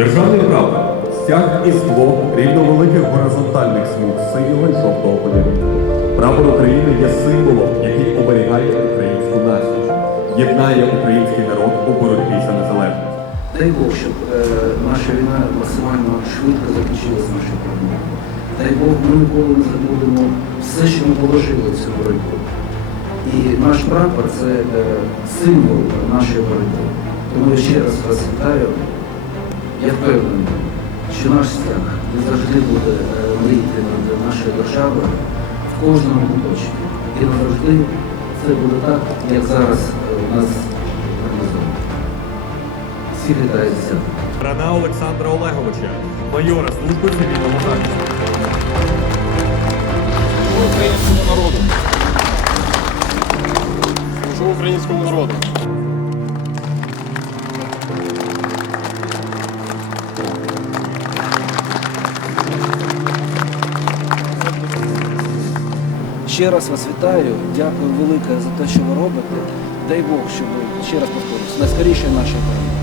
Державний прапор стяг із двох рівновеликих горизонтальних смуг синього і жовтого кольорів. Прапор України є символом, який оберігає українську націю, єднає український народ у боротьбі за незалежність. Дай Бог, щоб е, наша війна максимально швидко закінчилась нашою перемогою. Дай Бог, ми ніколи не забудемо все, що ми положили в цю боротьбу. І наш прапор це е, символ нашої боротьби. Тому я ще раз вас вітаю. Я впевнений, що наш стяг він завжди буде е, мріяти над нашою державою в кожному куточку. І назавжди це буде так, як зараз е, у нас організовано. Всіх вітаю з. Рана Олександра Олеговича, майора служби цивільного захисту. Служу українському народу. Служу українському народу. Ще раз вас вітаю. Дякую велике за те, що ви робите. Дай Бог, щоб ще раз повторюсь, найскоріше нашої перемоги.